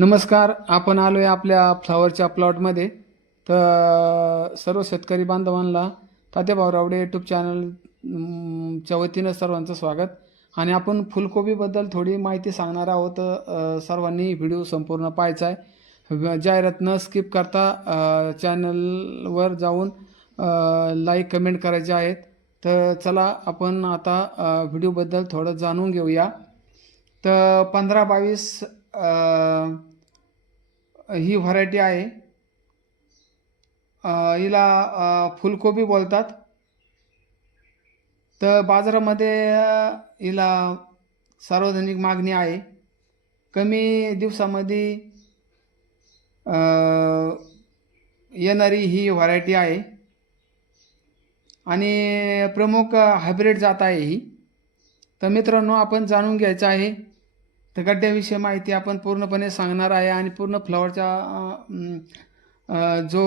नमस्कार. आपण आलो आहे आपल्या फ्लावरच्या प्लॉटमध्ये. तर सर्व शेतकरी बांधवांना तात्याभाऊ रावडे यूट्यूब चॅनल च्या वतीनं सर्वांचं स्वागत. आणि आपण फुलकोबीबद्दल थोडी माहिती सांगणार आहोत. सर्वांनी व्हिडिओ संपूर्ण पाहायचा आहे. जाहिरात न स्किप करता चॅनलवर जाऊन लाईक कमेंट करायचे आहेत. तर चला आपण आता व्हिडिओबद्दल थोडं जाणून घेऊया. तर 15-22 ही व्हरायटी आहे. हिला फुलकोबी बोलतात. तर बाजारामध्ये हिला सार्वजनिक मागणी आहे. कमी दिवसामध्ये येणारी ही व्हरायटी आहे आणि प्रमुख हायब्रिड जात आहे ही. तर मित्रांनो, आपण जाणून घ्यायचं आहे. तर गड्ड्याविषयी माहिती आपण पूर्णपणे सांगणार आहे आणि पूर्ण फ्लॉवरच्या जो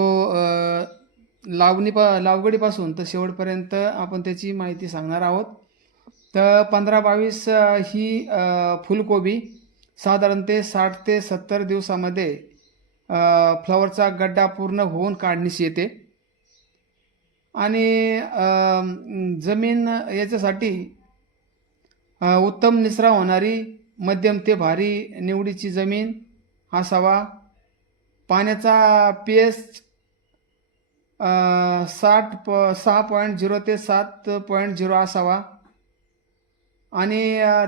लागवडीपासून तर शेवटपर्यंत आपण त्याची माहिती सांगणार आहोत. तर 15-22 ही फुलकोबी साधारणतः 60 ते 70 दिवसामध्ये फ्लॉवरचा गड्डा पूर्ण होऊन काढणीस येते. आणि जमीन याच्यासाठी उत्तम निचरा होणारी मध्यम ते भारी निवडीची जमीन असावा. पाण्याचा pH 6.0 ते 7.0 असावा. आणि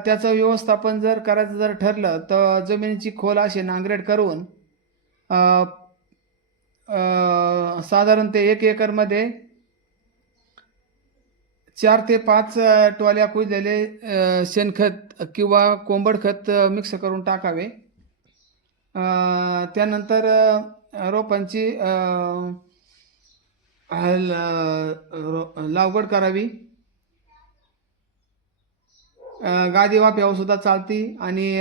त्याचं व्यवस्थापन जर करायचं जर ठरलं तर जमिनीची खोल असे नांगरेट करून साधारणतः 1 एकरमध्ये 4 ते 5 टोल्या कुजलेले शेणखत किंवा कोंबड खत मिक्स करून टाकावे. त्यानंतर रोपांची लागवड करावी. गादी वाफ्यावर सुद्धा चालती आणि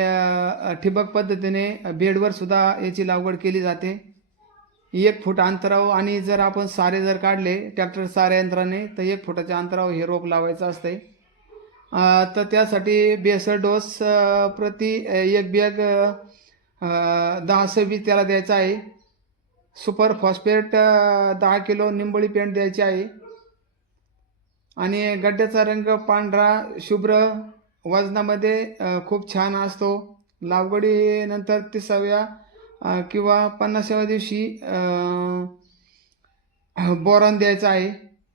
ठिबक पद्धतीने बेडवर सुद्धा याची लागवड केली जाते. 1 फूट अंतरावर. आणि जर आपण सारे जर काढले ट्रॅक्टर साऱ्या यंत्राने तर 1 फुटाच्या अंतरावर हे रोप लावायचं असते. तर त्यासाठी बेसल डोस प्रति 1 बॅग 10-20 त्याला द्यायचा आहे. सुपर फॉस्फेट 10 किलो निंबोळी पेंट द्यायची आहे. आणि गड्ड्याचा रंग पांढरा शुभ्र वजनामध्ये खूप छान असतो. लागवडीनंतर 30व्या किंवा 50व्या दिवशी बोरॉन द्यायचा आहे.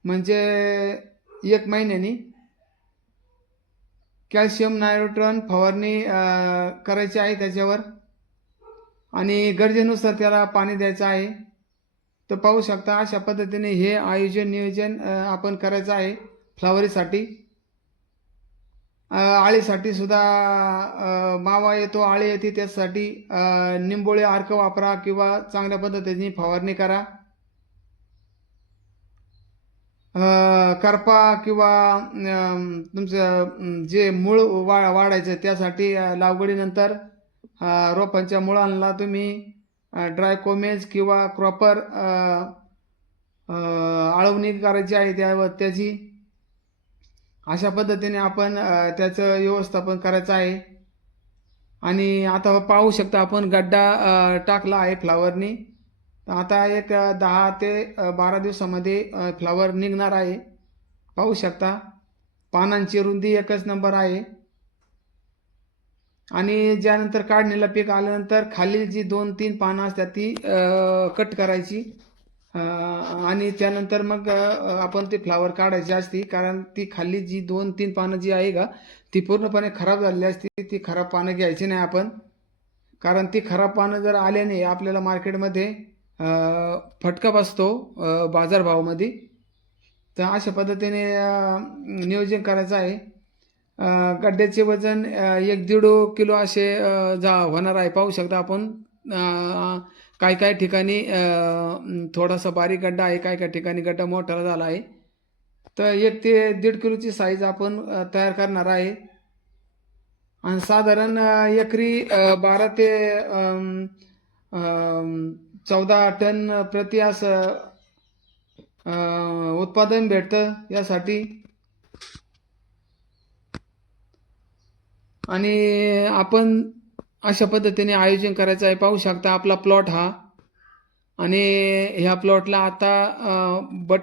म्हणजे 1 महिन्यानी कॅल्शियम नायट्रोजन फवारणी करायची आहे त्याच्यावर. आणि गरजेनुसार त्याला पाणी द्यायचं आहे. तर पाहू शकता अशा पद्धतीने हे नियोजन आपण करायचं आहे फ्लावरीसाठी. आळीसाठी सुद्धा मावा येतो, आळी येते, त्यासाठी निंबोळी अर्क वापरा किंवा चांगल्या पद्धतीने फवारणी करा. करपा किंवा तुमचं जे मूळ वाढायचं त्यासाठी लागवडीनंतर रोपांच्या मुळांना तुम्ही ड्रायकोमेज किंवा क्रॉपर आळवणी करायची आहे त्याची. अशा पद्धतीने आपण त्याचं व्यवस्थापन करायचं आहे. आणि आता पाहू शकता आपण गड्डा टाकला आहे फ्लावरनी. आता एक 10 ते 12 दिवसामध्ये फ्लावर निघणार आहे. पाहू शकता पानांची रुंदी एकच नंबर आहे. आणि ज्यानंतर काढणीला पीक आल्यानंतर खाली जी 2-3 पानं असतात ती कट करायची. आणि त्यानंतर मग आपण ते फ्लावर काढायची असती. कारण ती खाली जी 2-3 पानं जी आहे का ती पूर्णपणे खराब झालेली असते. ती खराब पानं घ्यायची नाही आपण. कारण ती खराब पानं जर आल्याने आपल्याला मार्केटमध्ये फटका बसतो बाजारभावामध्ये. तर अशा पद्धतीने नियोजन करायचं आहे. गड्ड्याचे वजन 1-1.5 किलो असे होणार आहे. पाहू शकता आपण काही ठिकाणी थोडासा बारीक गड्डा आहे, काही ठिकाणी गड्डा मोठा झाला आहे. तर 1 ते 1.5 किलोची साईज आपण तयार करणार आहे. आणि साधारण एकरी 12 ते 14 टन प्रति असं उत्पादन भेटतं यासाठी. आणि आपण अशा पद्धतीने आयोजन करायचं आहे. पाहू शकता आपला प्लॉट हा आणि ह्या प्लॉटला आता बट